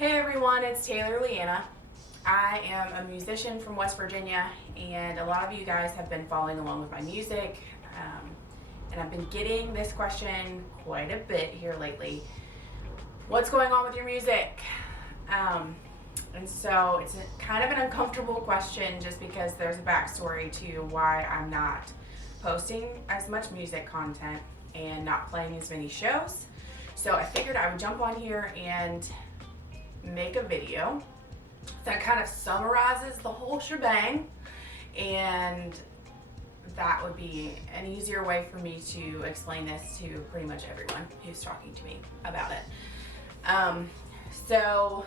Hey everyone, it's Taylor Leanna. I am a musician from West Virginia, and a lot of you guys have been following along with my music, and I've been getting this question quite a bit here lately. What's going on with your music? And so it's kind of an uncomfortable question just because there's a backstory to why I'm not posting as much music content and not playing as many shows. So I figured I would jump on here and make a video that kind of summarizes the whole shebang, and that would be an easier way for me to explain this to pretty much everyone who's talking to me about it. So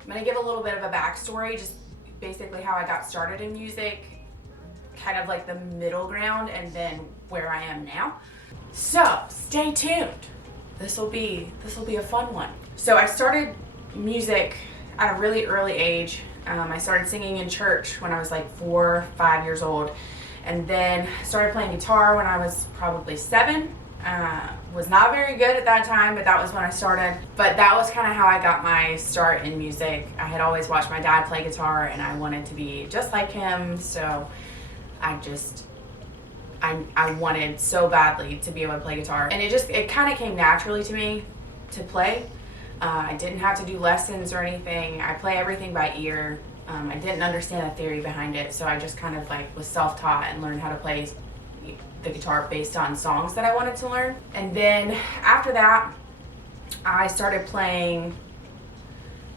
I'm going to give a little bit of a backstory, just basically how I got started in music, kind of like the middle ground, and then where I am now. So stay tuned. This will be a fun one. So I started music at a really early age. I started singing in church when I was like 4 or 5 years old, and then started playing guitar when I was probably 7. Was not very good at that time, but that was when I started. But that was kind of how I got my start in music. I had always watched my dad play guitar, and I wanted to be just like him, so I wanted so badly to be able to play guitar, and it kind of came naturally to me to play. I didn't have to do lessons or anything. I play everything by ear. I didn't understand the theory behind it, so I just kind of like was self-taught and learned how to play the guitar based on songs that I wanted to learn. And then after that, I started playing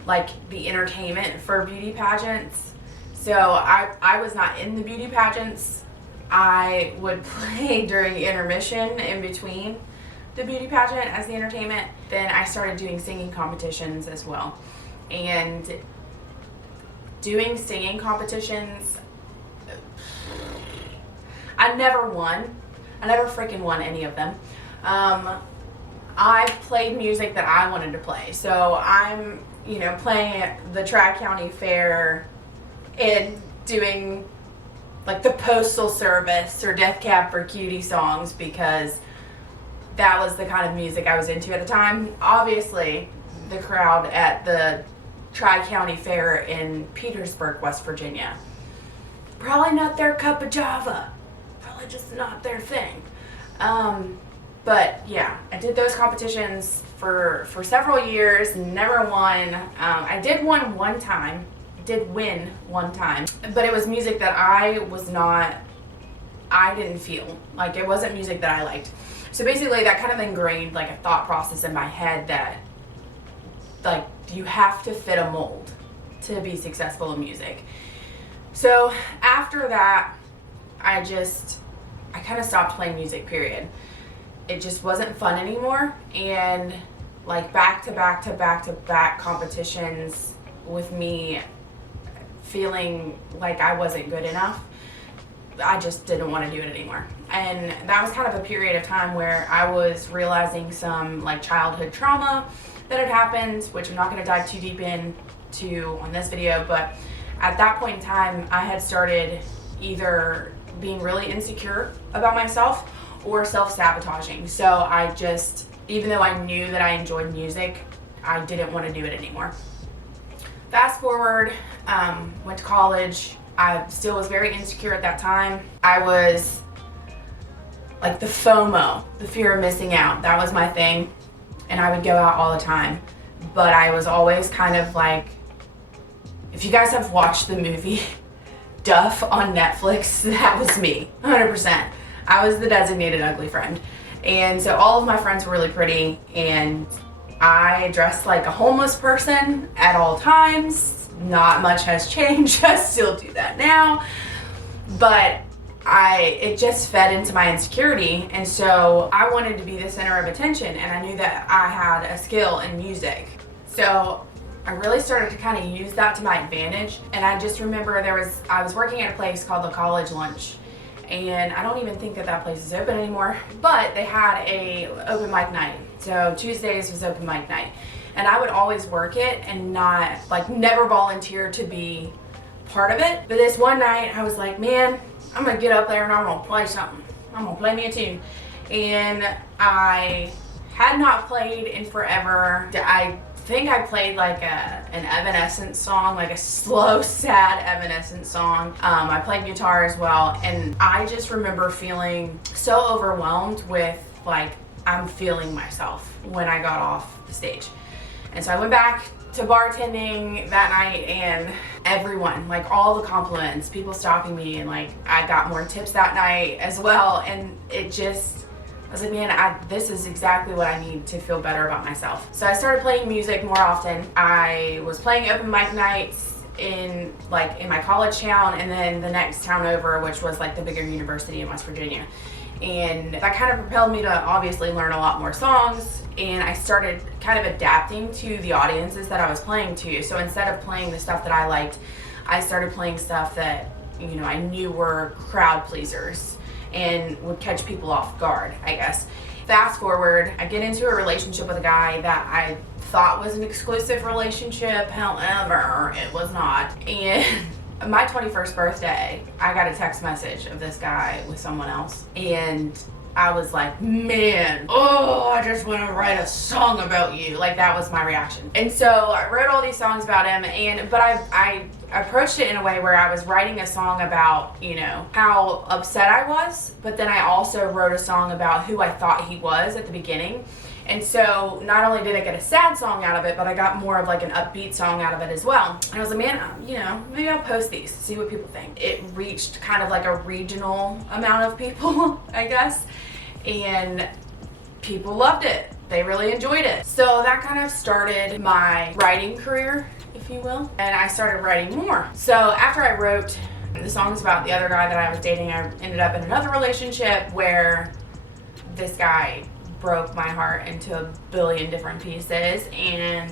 like the entertainment for beauty pageants. So I was not in the beauty pageants. I would play during intermission in between the beauty pageant as the entertainment. Then I started doing singing competitions as well. And doing singing competitions, I never won. I never freaking won any of them. I played music that I wanted to play. So I'm, playing at the Tri-County Fair and doing like the Postal Service or Death Cab for Cutie songs because that was the kind of music I was into at the time. Obviously, the crowd at the Tri-County Fair in Petersburg, West Virginia, probably not their cup of java. Probably just not their thing. But yeah, I did those competitions for several years, never won. I did win one time, but it was music that I didn't feel. Like, it wasn't music that I liked. So basically that kind of ingrained like a thought process in my head that like you have to fit a mold to be successful in music. So after that, I kind of stopped playing music, period. It just wasn't fun anymore, and like back to back competitions with me feeling like I wasn't good enough, I just didn't want to do it anymore. And that was kind of a period of time where I was realizing some like childhood trauma that had happened, which I'm not going to dive too deep into on this video, but at that point in time, I had started either being really insecure about myself or self-sabotaging. So I just, even though I knew that I enjoyed music, I didn't want to do it anymore. Fast forward, went to college. I still was very insecure at that time. I was like the FOMO, the fear of missing out. That was my thing. And I would go out all the time. But I was always kind of like, if you guys have watched the movie Duff on Netflix, that was me, 100%. I was the designated ugly friend. And so all of my friends were really pretty, and I dressed like a homeless person at all times. Not much has changed. I still do that now. But it just fed into my insecurity, and so I wanted to be the center of attention, and I knew that I had a skill in music. So I really started to kind of use that to my advantage. And I just remember I was working at a place called the College Lunch, and I don't even think that place is open anymore, but they had a open mic night. So Tuesdays was open mic night, and I would always work it and never volunteer to be part of it. But this one night I was like, man, I'm gonna get up there and I'm gonna play something. I'm gonna play me a tune. And I had not played in forever. I think I played like an Evanescence song, like a slow, sad Evanescence song. I played guitar as well, and I just remember feeling so overwhelmed with like, I'm feeling myself when I got off the stage. And so I went back to bartending that night, and everyone, like all the compliments, people stopping me, and like I got more tips that night as well, and it just, I was like, man, this is exactly what I need to feel better about myself. So I started playing music more often. I was playing open mic nights in my college town, and then the next town over, which was like the bigger university in West Virginia. And that kind of propelled me to obviously learn a lot more songs, and I started kind of adapting to the audiences that I was playing to. So instead of playing the stuff that I liked, I started playing stuff that, you know, I knew were crowd pleasers and would catch people off guard, I guess. Fast forward, I get into a relationship with a guy that I thought was an exclusive relationship, however, it was not. And my 21st birthday, I got a text message of this guy with someone else, and I was like, man, I just want to write a song about you. Like, that was my reaction. And so I wrote all these songs about him, but I approached it in a way where I was writing a song about, you know, how upset I was, but then I also wrote a song about who I thought he was at the beginning. And so not only did I get a sad song out of it, but I got more of like an upbeat song out of it as well. And I was like, man, you know, maybe I'll post these, see what people think. It reached kind of like a regional amount of people, I guess. And people loved it. They really enjoyed it. So that kind of started my writing career, if you will. And I started writing more. So after I wrote the songs about the other guy that I was dating, I ended up in another relationship where this guy broke my heart into a billion different pieces, and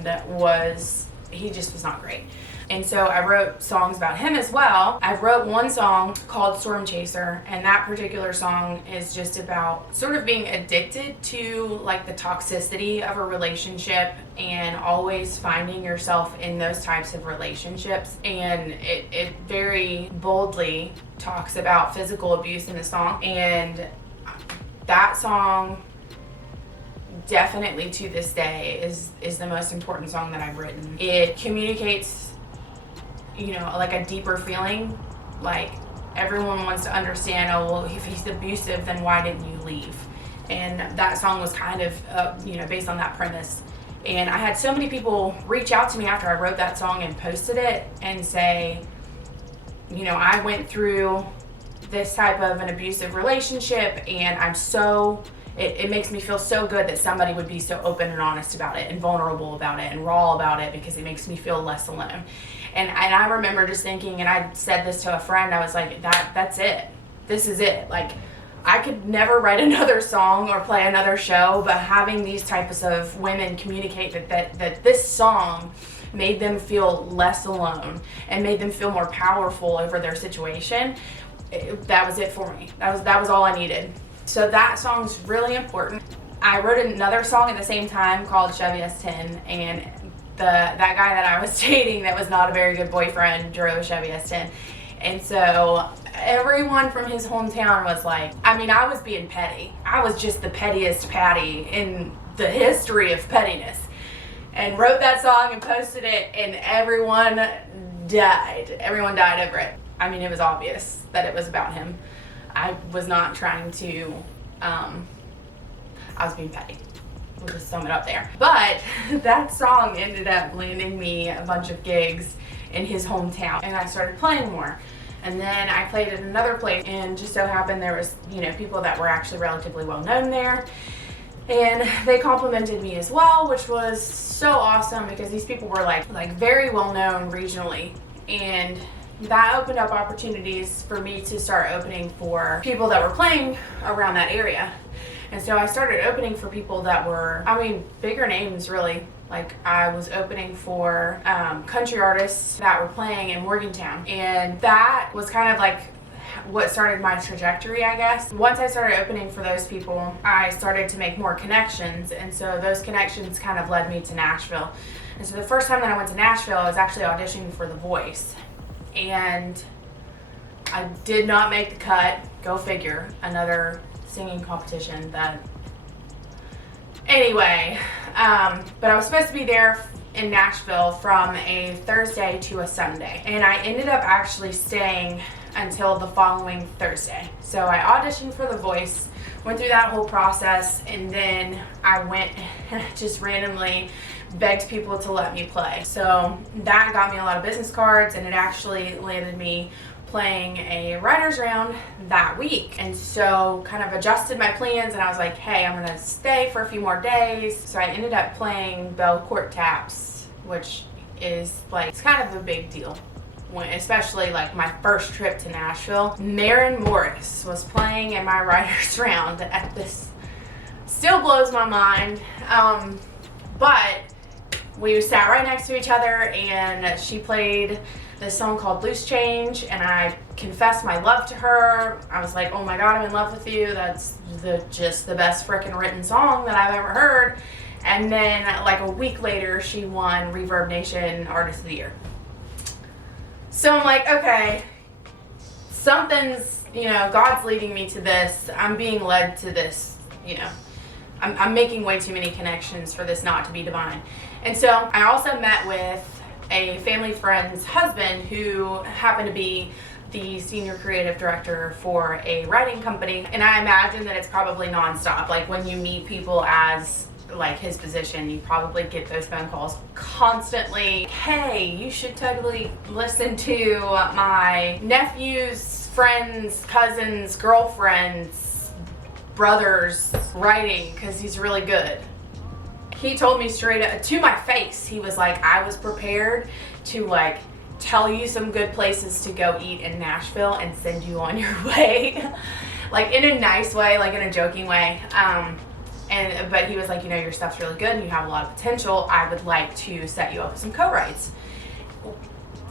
he just was not great. And so I wrote songs about him as well. I wrote one song called Storm Chaser, and that particular song is just about sort of being addicted to like the toxicity of a relationship and always finding yourself in those types of relationships. And it very boldly talks about physical abuse in the song, and that song definitely to this day is the most important song that I've written. It communicates, you know, like a deeper feeling, like everyone wants to understand, oh, well, if he's abusive, then why didn't you leave? And that song was kind of, you know, based on that premise. And I had so many people reach out to me after I wrote that song and posted it and say, you know, I went through this type of an abusive relationship, and I'm so, it makes me feel so good that somebody would be so open and honest about it and vulnerable about it and raw about it, because it makes me feel less alone. And I remember just thinking, and I said this to a friend, I was like, that's it. This is it. Like, I could never write another song or play another show, but having these types of women communicate that this song made them feel less alone and made them feel more powerful over their situation, that was it for me. That was all I needed. So that song's really important. I wrote another song at the same time called Chevy S10, and that guy that I was dating that was not a very good boyfriend drove a Chevy S10. And so everyone from his hometown was like, I mean, I was being petty. I was just the pettiest Patty in the history of pettiness. And wrote that song and posted it, and everyone died. Everyone died over it. I mean, it was obvious that it was about him. I was not trying to, I was being petty. We'll just sum it up there. But that song ended up landing me a bunch of gigs in his hometown, and I started playing more. And then I played at another place, and just so happened there was, you know, people that were actually relatively well known there. And they complimented me as well, which was so awesome, because these people were like very well known regionally. And that opened up opportunities for me to start opening for people that were playing around that area. And so I started opening for people that were, I mean, bigger names really. Like, I was opening for country artists that were playing in Morgantown. And that was kind of like what started my trajectory, I guess. Once I started opening for those people, I started to make more connections. And so those connections kind of led me to Nashville. And so the first time that I went to Nashville, I was actually auditioning for The Voice. And I did not make the cut. Go figure. Another singing competition that... Anyway, but I was supposed to be there in Nashville from a Thursday to a Sunday. And I ended up actually staying until the following Thursday. So I auditioned for The Voice, went through that whole process, and then I went and just randomly begged people to let me play. So that got me a lot of business cards, and it actually landed me playing a writer's round that week. And so kind of adjusted my plans, and I was like, hey, I'm gonna stay for a few more days. So I ended up playing Belcourt Taps, which is like, it's kind of a big deal, especially like my first trip to Nashville. Maren Morris was playing in my writer's round at this. Still blows my mind. But we sat right next to each other, and she played this song called Loose Change, and I confessed my love to her. I was like, oh my God, I'm in love with you. That's just the best freaking written song that I've ever heard. And then like a week later, she won Reverb Nation Artist of the Year. So I'm like, okay, something's, God's leading me to this. I'm being led to this, I'm making way too many connections for this not to be divine. And so I also met with a family friend's husband who happened to be the senior creative director for a writing company. And I imagine that it's probably nonstop. Like when you meet people as like his position, you probably get those phone calls constantly. Hey, you should totally listen to my nephew's friend's cousin's girlfriend's brother's writing because he's really good. He told me straight up to my face, he was like, I was prepared to like tell you some good places to go eat in Nashville and send you on your way. Like in a nice way, like in a joking way. But he was like, your stuff's really good and you have a lot of potential. I would like to set you up with some co-writes,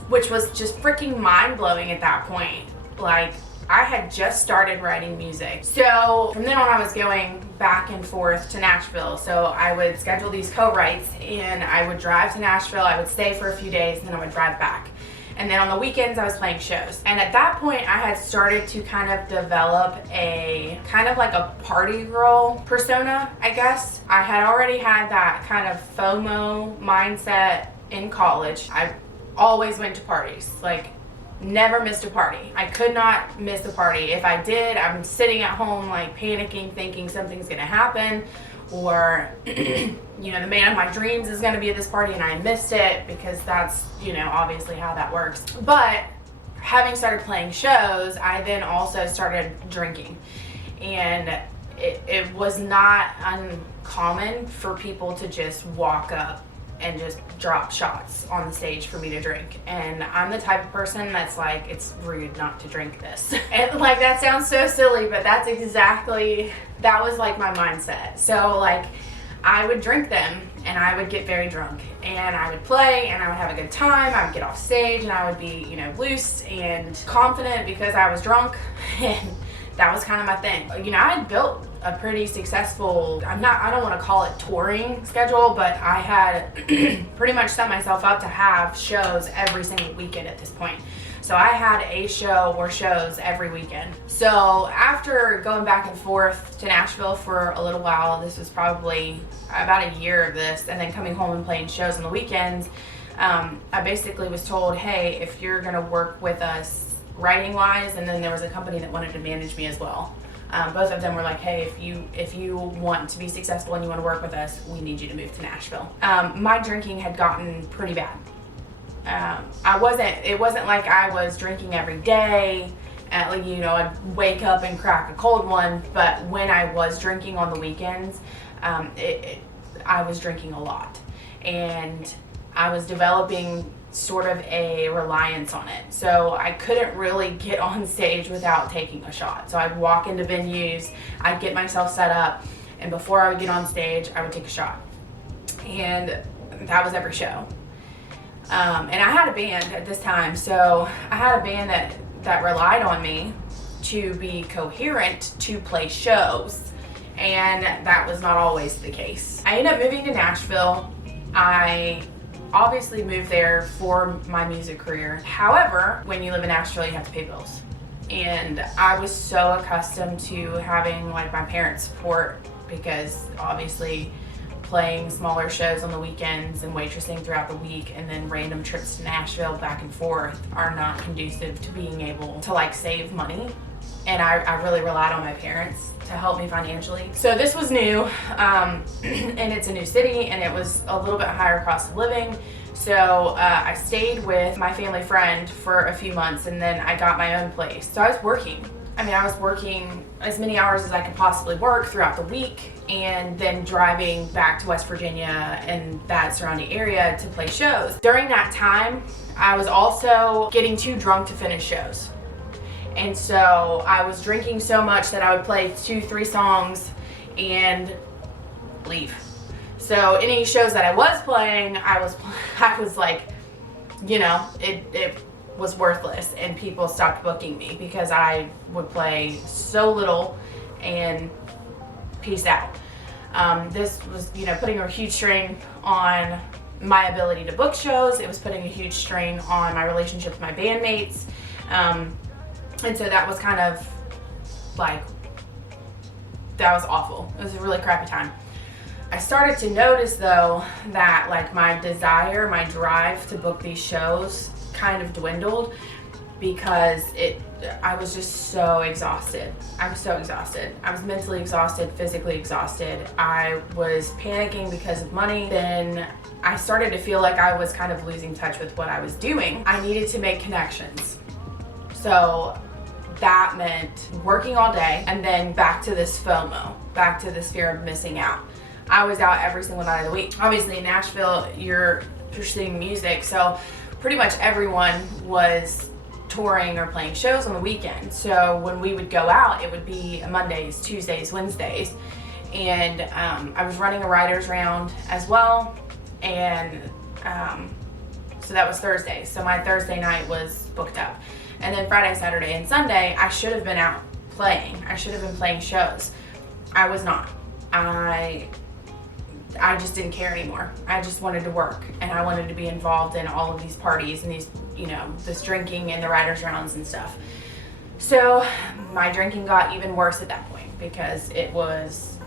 which was just freaking mind-blowing at that point. Like, I had just started writing music. So from then on, I was going back and forth to Nashville. So I would schedule these co-writes, and I would drive to Nashville. I would stay for a few days, and then I would drive back. And then on the weekends, I was playing shows. And at that point, I had started to kind of develop a kind of like a party girl persona, I guess. I had already had that kind of FOMO mindset in college. I always went to parties, like never missed a party. I could not miss a party. If I did, I'm sitting at home like panicking, thinking something's gonna happen, or the man of my dreams is gonna be at this party and I missed it, because that's obviously how that works. But having started playing shows, I then also started drinking, and it was not uncommon for people to just walk up and just drop shots on the stage for me to drink. And I'm the type of person that's like, it's rude not to drink this. And like, that sounds so silly, but that was like my mindset. So like, I would drink them and I would get very drunk, and I would play and I would have a good time. I would get off stage and I would be, loose and confident because I was drunk. And that was kind of my thing. I had built a pretty successful, I don't want to call it touring schedule, but I had pretty much set myself up to have shows every single weekend at this point. So I had a show or shows every weekend. So after going back and forth to Nashville for a little while, this was probably about a year of this, and then coming home and playing shows on the weekends, I basically was told, hey, if you're gonna work with us writing wise, and then there was a company that wanted to manage me as well. Both of them were like, hey, if you want to be successful and you want to work with us, we need you to move to Nashville. My drinking had gotten pretty bad. It wasn't like I was drinking every day, I'd wake up and crack a cold one, but when I was drinking on the weekends, I was drinking a lot, and I was developing sort of a reliance on it. So I couldn't really get on stage without taking a shot. So I'd walk into venues, I'd get myself set up, and before I would get on stage, I would take a shot. And that was every show. And I had a band at this time, so I had a band that relied on me to be coherent to play shows, and that was not always the case. I ended up moving to Nashville. I obviously moved there for my music career. However, when you live in Nashville, you have to pay bills. And I was so accustomed to having like my parents' support, because obviously playing smaller shows on the weekends and waitressing throughout the week, and then random trips to Nashville back and forth are not conducive to being able to like save money. And I really relied on my parents to help me financially. So this was new, and it's a new city, and it was a little bit higher cost of living. So I stayed with my family friend for a few months, and then I got my own place. So I was working. I was working as many hours as I could possibly work throughout the week, and then driving back to West Virginia and that surrounding area to play shows. During that time, I was also getting too drunk to finish shows. And so I was drinking so much that I would play 2-3 songs and leave. So any shows that I was playing, I was like, you know, it was worthless, and people stopped booking me because I would play so little and peace out. This was, you know, putting a huge strain on my ability to book shows. It was putting a huge strain on my relationship with my bandmates. And so that was kind of like, that was awful. It was a really crappy time. I started to notice though that like my desire, my drive to book these shows kind of dwindled because I was just so exhausted. I was so exhausted. I was mentally exhausted, physically exhausted. I was panicking because of money. Then I started to feel like I was kind of losing touch with what I was doing. I needed to make connections. So that meant working all day and then back to this FOMO, back to this fear of missing out. I was out every single night of the week. Obviously in Nashville, you're pursuing music, so pretty much everyone was touring or playing shows on the weekend. So when we would go out, it would be Mondays, Tuesdays, Wednesdays. And I was running a writer's round as well. And so that was Thursday. So my Thursday night was booked up. And then Friday, Saturday, and Sunday, I should have been out playing. I should have been playing shows. I was not. I just didn't care anymore. I just wanted to work, and I wanted to be involved in all of these parties and these, you know, this drinking and the writers' rounds and stuff. So my drinking got even worse at that point because it was,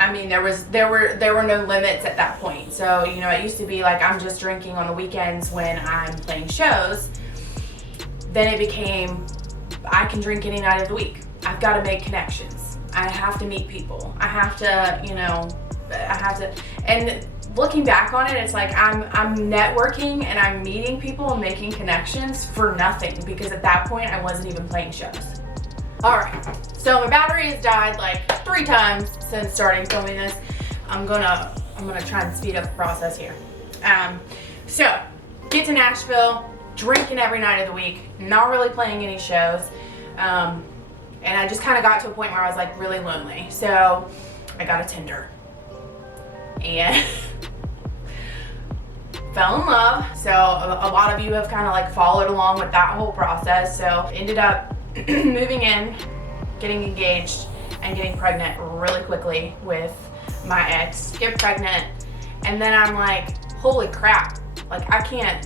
I mean, there were no limits at that point. So, you know, it used to be like I'm just drinking on the weekends when I'm playing shows. Then it became, I can drink any night of the week. I've got to make connections. I have to meet people. I have to, you know, and looking back on it, it's like I'm networking and I'm meeting people and making connections for nothing, because at that point I wasn't even playing shows. All right, so my battery has died like 3 times since starting filming this. I'm gonna try and speed up the process here. So get to Nashville, drinking every night of the week, not really playing any shows. And I just kind of got to a point where I was like really lonely. So I got a Tinder and fell in love. So a lot of you have kind of like followed along with that whole process. So ended up moving in, getting engaged, and getting pregnant really quickly with my ex. Get pregnant, and then I'm like, holy crap, like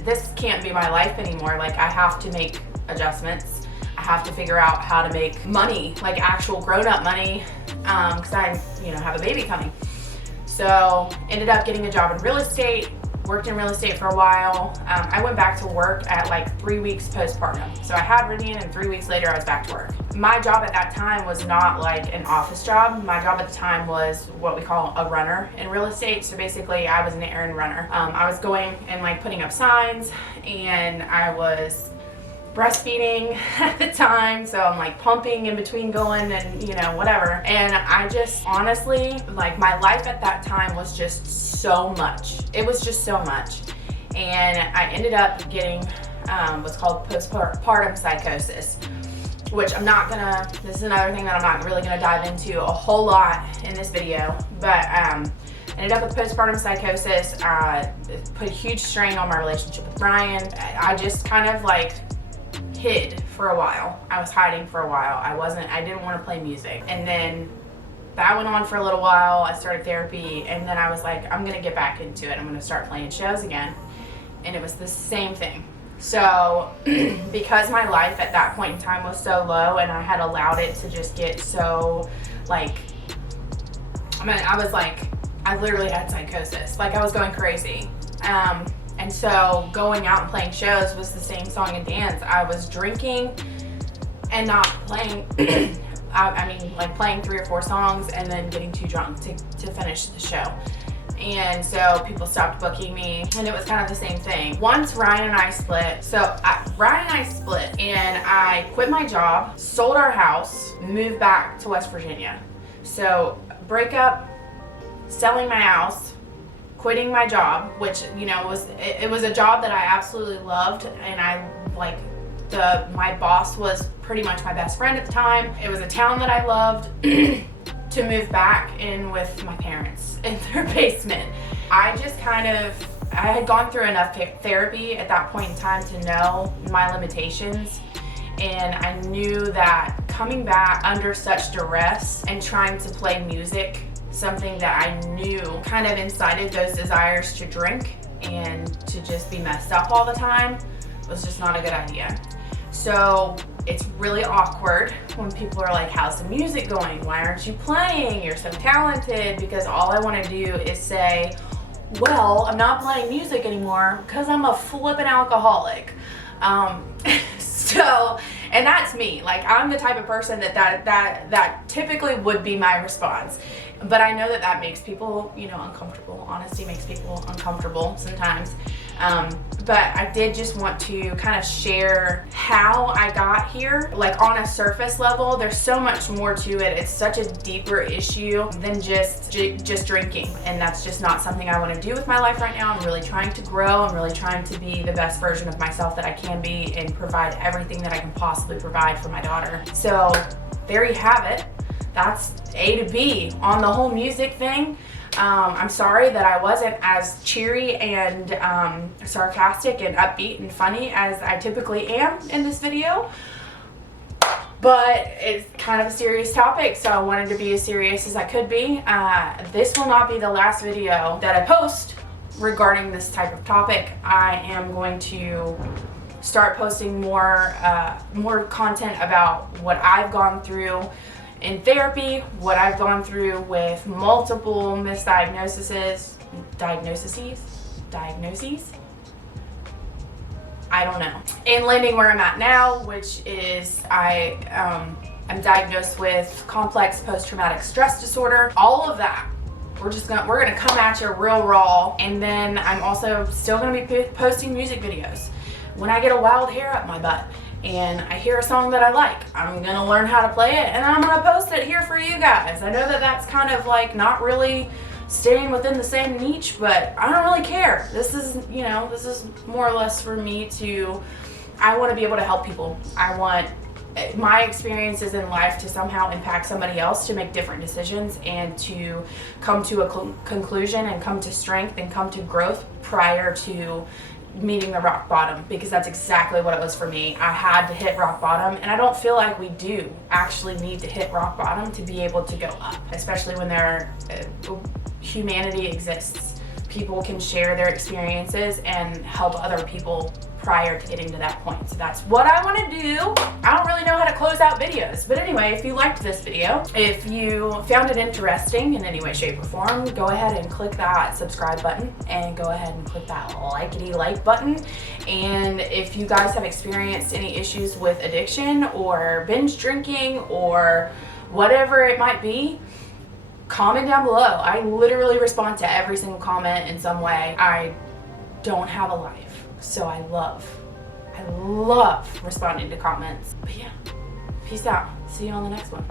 this can't be my life anymore. Like I have to make adjustments. I have to figure out how to make money, like actual grown-up money, because I, you know, have a baby coming. So ended up getting a job in real estate, worked in real estate for a while. I went back to work at like 3 weeks postpartum. So I had Ridian, and 3 weeks later I was back to work. My job at that time was not like an office job. My job at the time was what we call a runner in real estate. So basically I was an errand runner. I was going and like putting up signs, and I was breastfeeding at the time, so I'm like pumping in between going and, you know, whatever. And I just honestly, like, my life at that time was just so much. It was just so much. And I ended up getting what's called Postpartum Psychosis, which this is another thing that I'm not really gonna dive into a whole lot in this video, but ended up with postpartum psychosis. It put a huge strain on my relationship with Brian. I just kind of like hid for a while. I was hiding for a while. I didn't want to play music. And then that went on for a little while. I started therapy, and then I was like, I'm gonna get back into it. I'm gonna start playing shows again. And it was the same thing. So because my life at that point in time was so low, and I had allowed it to just get so like, I mean, I was like I literally had psychosis. Like, I was going crazy. And so going out and playing shows was the same song and dance. I was drinking and not playing. I mean, like playing 3 or 4 songs and then getting too drunk to finish the show. And so people stopped booking me, and it was kind of the same thing. Once Ryan and I split, Ryan and I split, and I quit my job, sold our house, moved back to West Virginia. So breakup, selling my house, quitting my job, which, you know, it was a job that I absolutely loved, and my boss was pretty much my best friend at the time. It was a town that I loved. To move back in with my parents in their basement. I had gone through enough therapy at that point in time to know my limitations, and I knew that coming back under such duress and trying to play music, something that I knew kind of incited those desires to drink and to just be messed up all the time, was just not a good idea. So it's really awkward when people are like, how's the music going? Why aren't you playing? You're so talented. Because all I want to do is say, well, I'm not playing music anymore because I'm a flippin' alcoholic. And that's me. Like, I'm the type of person that typically would be my response. But I know that makes people, you know, uncomfortable. Honesty makes people uncomfortable sometimes. But I did just want to kind of share how I got here. Like, on a surface level, there's so much more to it. It's such a deeper issue than just drinking. And that's just not something I want to do with my life right now. I'm really trying to grow. I'm really trying to be the best version of myself that I can be and provide everything that I can possibly provide for my daughter. So there you have it. That's A to B on the whole music thing. I'm sorry that I wasn't as cheery and sarcastic and upbeat and funny as I typically am in this video. But it's kind of a serious topic, so I wanted to be as serious as I could be. This will not be the last video that I post regarding this type of topic. I am going to start posting more content about what I've gone through in therapy, what I've gone through with multiple diagnoses. I don't know. And landing where I'm at now, which is I'm diagnosed with complex post-traumatic stress disorder. All of that. We're gonna come at you real raw, and then I'm also still gonna be posting music videos. When I get a wild hair up my butt and I hear a song that I like, I'm gonna learn how to play it, and I'm gonna post it here for you guys. I know that that's kind of like not really staying within the same niche, but I don't really care. This is more or less for me I want to be able to help people. I want my experiences in life to somehow impact somebody else to make different decisions and to come to a conclusion and come to strength and come to growth prior to meeting the rock bottom, because that's exactly what it was for me. I had to hit rock bottom, and I don't feel like we do actually need to hit rock bottom to be able to go up, especially when humanity exists. People can share their experiences and help other people prior to getting to that point. So that's what I want to do. I don't really know how to close out videos, but anyway, if you liked this video, if you found it interesting in any way, shape, or form, go ahead and click that subscribe button and go ahead and click that like button. And if you guys have experienced any issues with addiction or binge drinking or whatever it might be, comment down below. I literally respond to every single comment in some way. I don't have a life. So I love responding to comments. But yeah, peace out. See you on the next one.